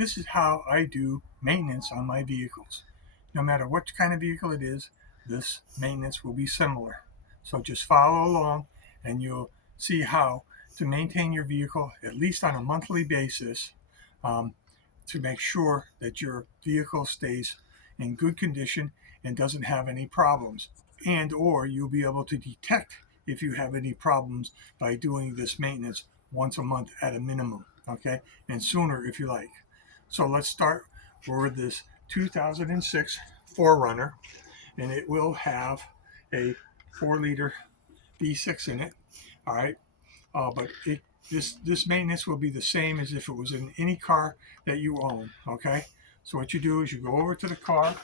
This is how I do maintenance on my vehicles. No matter what kind of vehicle it is, this maintenance will be similar. So just follow along and you'll see how to maintain your vehicle at least on a monthly basis, um, to make sure that your vehicle stays in good condition and doesn't have any problems. And or you'll be able to detect if you have any problems by doing this maintenance once a month at a minimum, okay? And sooner if you like. So let's start with this 2006 4Runner, and it will have a 4-liter V6 in it, all right? But this maintenance will be the same as if it was in any car that you own, okay? So what you do is you go over to the car,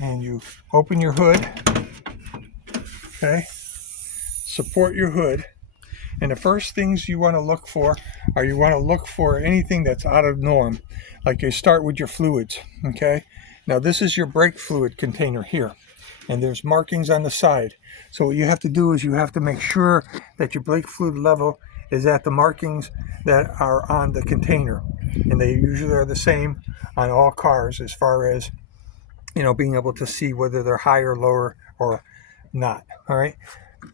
and you open your hood, okay? Support your hood. And the first things you want to look for are you want to look for anything that's out of norm. Like you start with your fluids, okay? Now this is your brake fluid container here, and there's markings on the side. So what you have to do is you have to make sure that your brake fluid level is at the markings that are on the container. And they usually are the same on all cars as far as, being able to see whether they're higher, lower, or not, all right?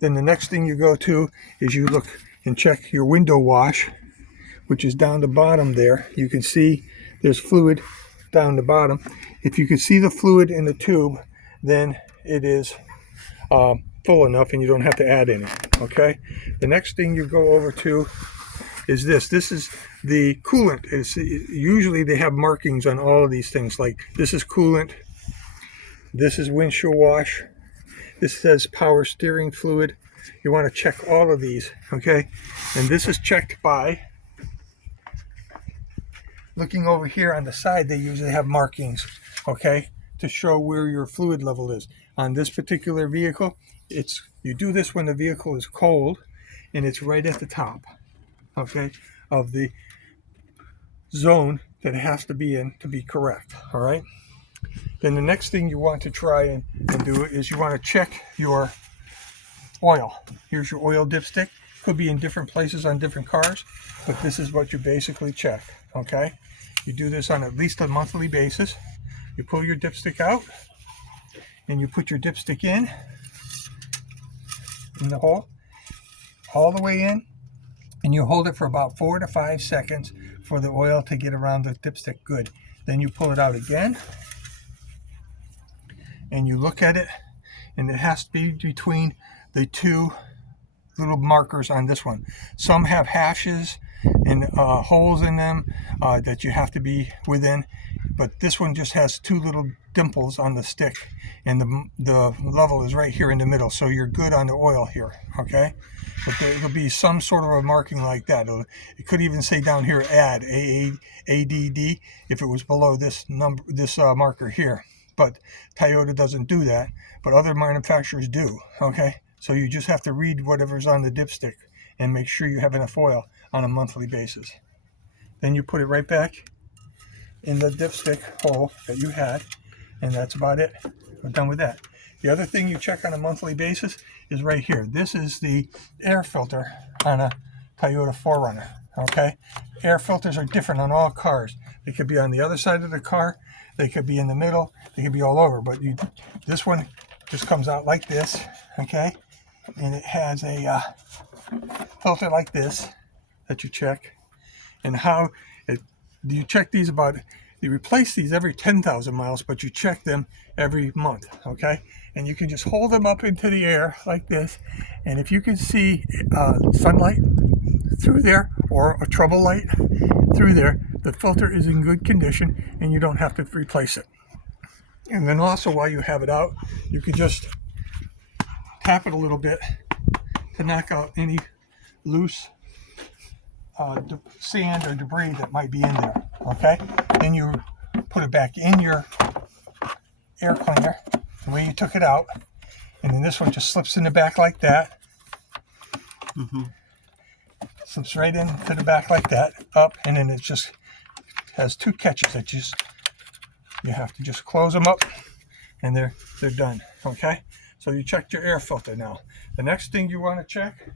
Then the next thing you go to is you look and check your window wash, which is down the bottom there. You can see there's fluid down the bottom. If you can see the fluid in the tube, then it is full enough and you don't have to add any, okay? The next thing you go over to is this. This is the coolant. Usually they have markings on all of these things, like this is coolant, this is windshield wash, this says power steering fluid. You want to check all of these, okay? And this is checked by looking over here on the side. They usually have markings, okay, to show where your fluid level is. On this particular vehicle, you do this when the vehicle is cold, and it's right at the top, okay, of the zone that it has to be in to be correct, all right? Then the next thing you want to try and do is you want to check your oil. Here's your oil dipstick. Could be in different places on different cars, but this is what you basically check, okay? You do this on at least a monthly basis. You pull your dipstick out and you put your dipstick in the hole, all the way in, and you hold it for about 4 to 5 seconds for the oil to get around the dipstick good. Then you pull it out again and you look at it, and it has to be between the two little markers on this one. Some have hashes and holes in them that you have to be within, but this one just has 2 little dimples on the stick, and the level is right here in the middle, so you're good on the oil here, okay? But there'll be some sort of a marking like that. It could even say down here add ADD if it was below this number, this marker here. But Toyota doesn't do that, but other manufacturers do, okay? So you just have to read whatever's on the dipstick and make sure you have enough oil on a monthly basis. Then you put it right back in the dipstick hole that you had, and that's about it. We're done with that. The other thing you check on a monthly basis is right here. This is the air filter on a Toyota 4Runner, okay? Air filters are different on all cars. They could be on the other side of the car, they could be in the middle, they could be all over, but this one just comes out like this, okay? And it has a filter like this that you check. And you check these you replace these every 10,000 miles, but you check them every month, okay? And you can just hold them up into the air like this, and if you can see sunlight through there or a trouble light through there, the filter is in good condition and you don't have to replace it. And then also, while you have it out, you can just tap it a little bit to knock out any loose sand or debris that might be in there, okay? Then you put it back in your air cleaner the way you took it out, and then this one just slips in the back like that. Slips right into the back like that, up, and then it just has 2 catches that you have to just close them up, and they're done, okay? So you checked your air filter. Now the next thing you want to check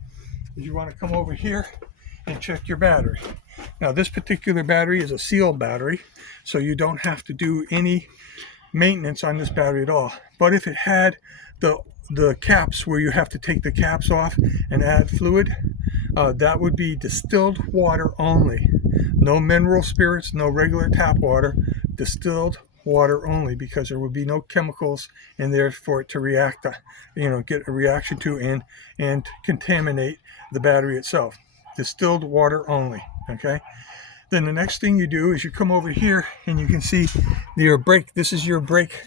is you want to come over here and check your battery. Now this particular battery is a sealed battery, so you don't have to do any maintenance on this battery at all. But if it had the caps where you have to take the caps off and add fluid, that would be distilled water only. No mineral spirits, no regular tap water, distilled water only, because there would be no chemicals in there for it to react, get a reaction to and contaminate the battery itself. Distilled water only, okay? Then the next thing you do is you come over here and you can see your brake. This is your brake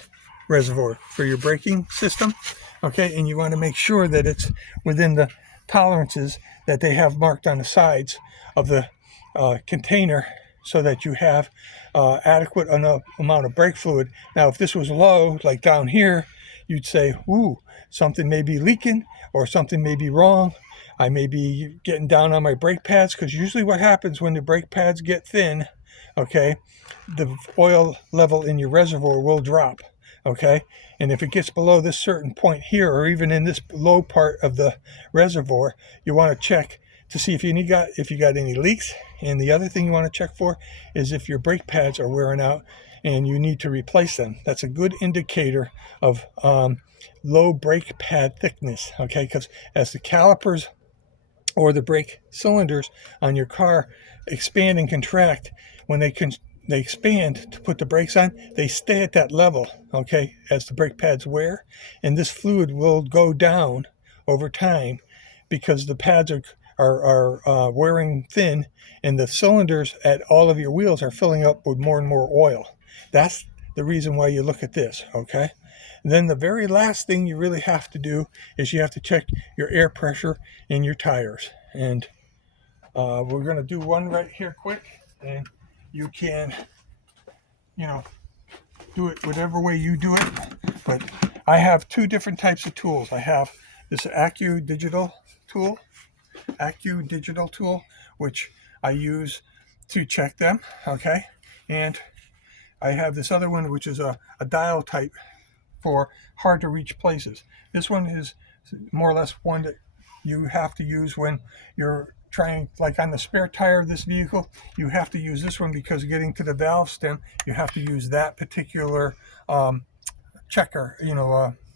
reservoir for your braking system, okay? And you want to make sure that it's within the tolerances that they have marked on the sides of the container, so that you have adequate enough amount of brake fluid. Now, if this was low, like down here, you'd say, ooh, something may be leaking or something may be wrong. I may be getting down on my brake pads, because usually what happens when the brake pads get thin, okay, the oil level in your reservoir will drop, okay? And if it gets below this certain point here, or even in this low part of the reservoir, you want to check to see if you got any leaks. And the other thing you want to check for is if your brake pads are wearing out and you need to replace them. That's a good indicator of low brake pad thickness, okay? Because as the calipers or the brake cylinders on your car expand and contract, when they expand to put the brakes on, they stay at that level, okay, as the brake pads wear. And this fluid will go down over time because the pads are wearing thin, and the cylinders at all of your wheels are filling up with more and more oil. That's the reason why you look at this, okay? And then the very last thing you really have to do is you have to check your air pressure in your tires. And we're going to do one right here quick, and you can, do it whatever way you do it. But I have two different types of tools. I have this AccuDigital tool, which I use to check them, okay? And I have this other one, which is a dial type for hard to reach places. This one is more or less one that you have to use when you're trying, like on the spare tire of this vehicle, you have to use this one, because getting to the valve stem, you have to use that particular checker,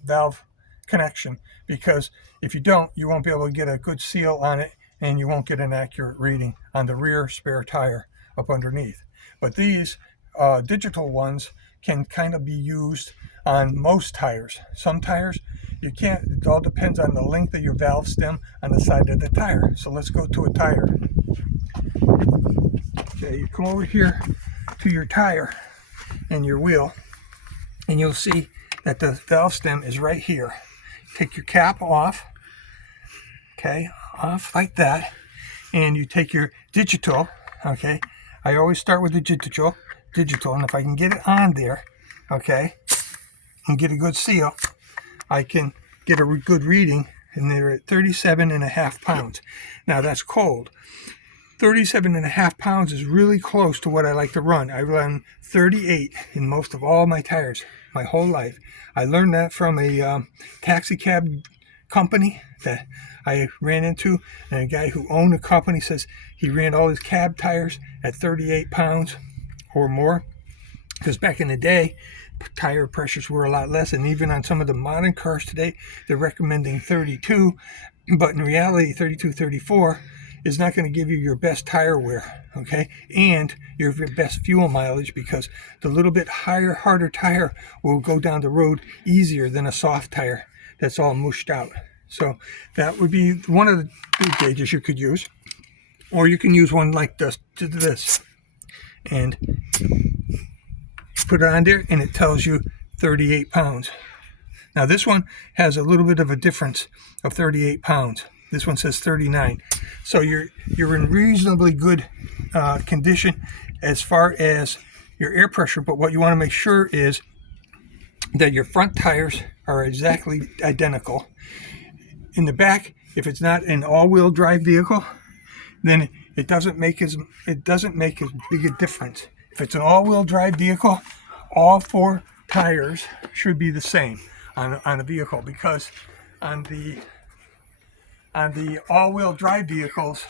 valve connection, because if you don't, you won't be able to get a good seal on it, and you won't get an accurate reading on the rear spare tire up underneath. But these digital ones can kind of be used on most tires. Some tires you can't. It all depends on the length of your valve stem on the side of the tire. So let's go to a tire. Okay, you come over here to your tire and your wheel, and you'll see that the valve stem is right here. Take your cap off, okay, off like that, and you take your digital, okay. I always start with the digital, and if I can get it on there, okay, and get a good seal, I can get a good reading, and they're at 37.5 pounds. Now that's cold. 37.5 pounds is really close to what I like to run. I run 38 in most of all my tires my whole life. I learned that from a taxi cab company that I ran into, and a guy who owned a company says he ran all his cab tires at 38 pounds or more, because back in the day tire pressures were a lot less, and even on some of the modern cars today they're recommending 32, but in reality 32, 34 is not going to give you your best tire wear, okay, and your best fuel mileage, because the little bit harder tire will go down the road easier than a soft tire that's all mushed out. So that would be one of the gauges you could use, or you can use one like this and put it on there, and it tells you 38 pounds. Now this one has a little bit of a difference of 38 pounds. This one says 39. So you're in reasonably good condition as far as your air pressure, but what you want to make sure is that your front tires are exactly identical. In the back, if it's not an all-wheel drive vehicle, then it doesn't make as big a difference. If it's an all-wheel drive vehicle, all four tires should be the same on a vehicle, because on on the all-wheel drive vehicles,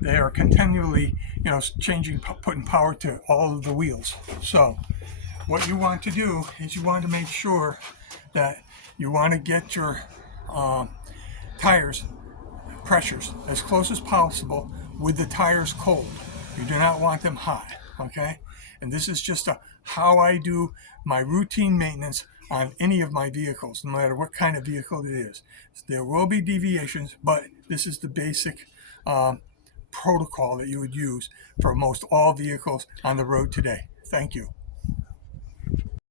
they are continually, changing, putting power to all of the wheels. So what you want to do is you want to make sure that you want to get your tires pressures as close as possible with the tires cold. You do not want them hot, okay? And this is just how I do my routine maintenance on any of my vehicles, no matter what kind of vehicle it is. There will be deviations, but this is the basic protocol that you would use for most all vehicles on the road today. Thank you.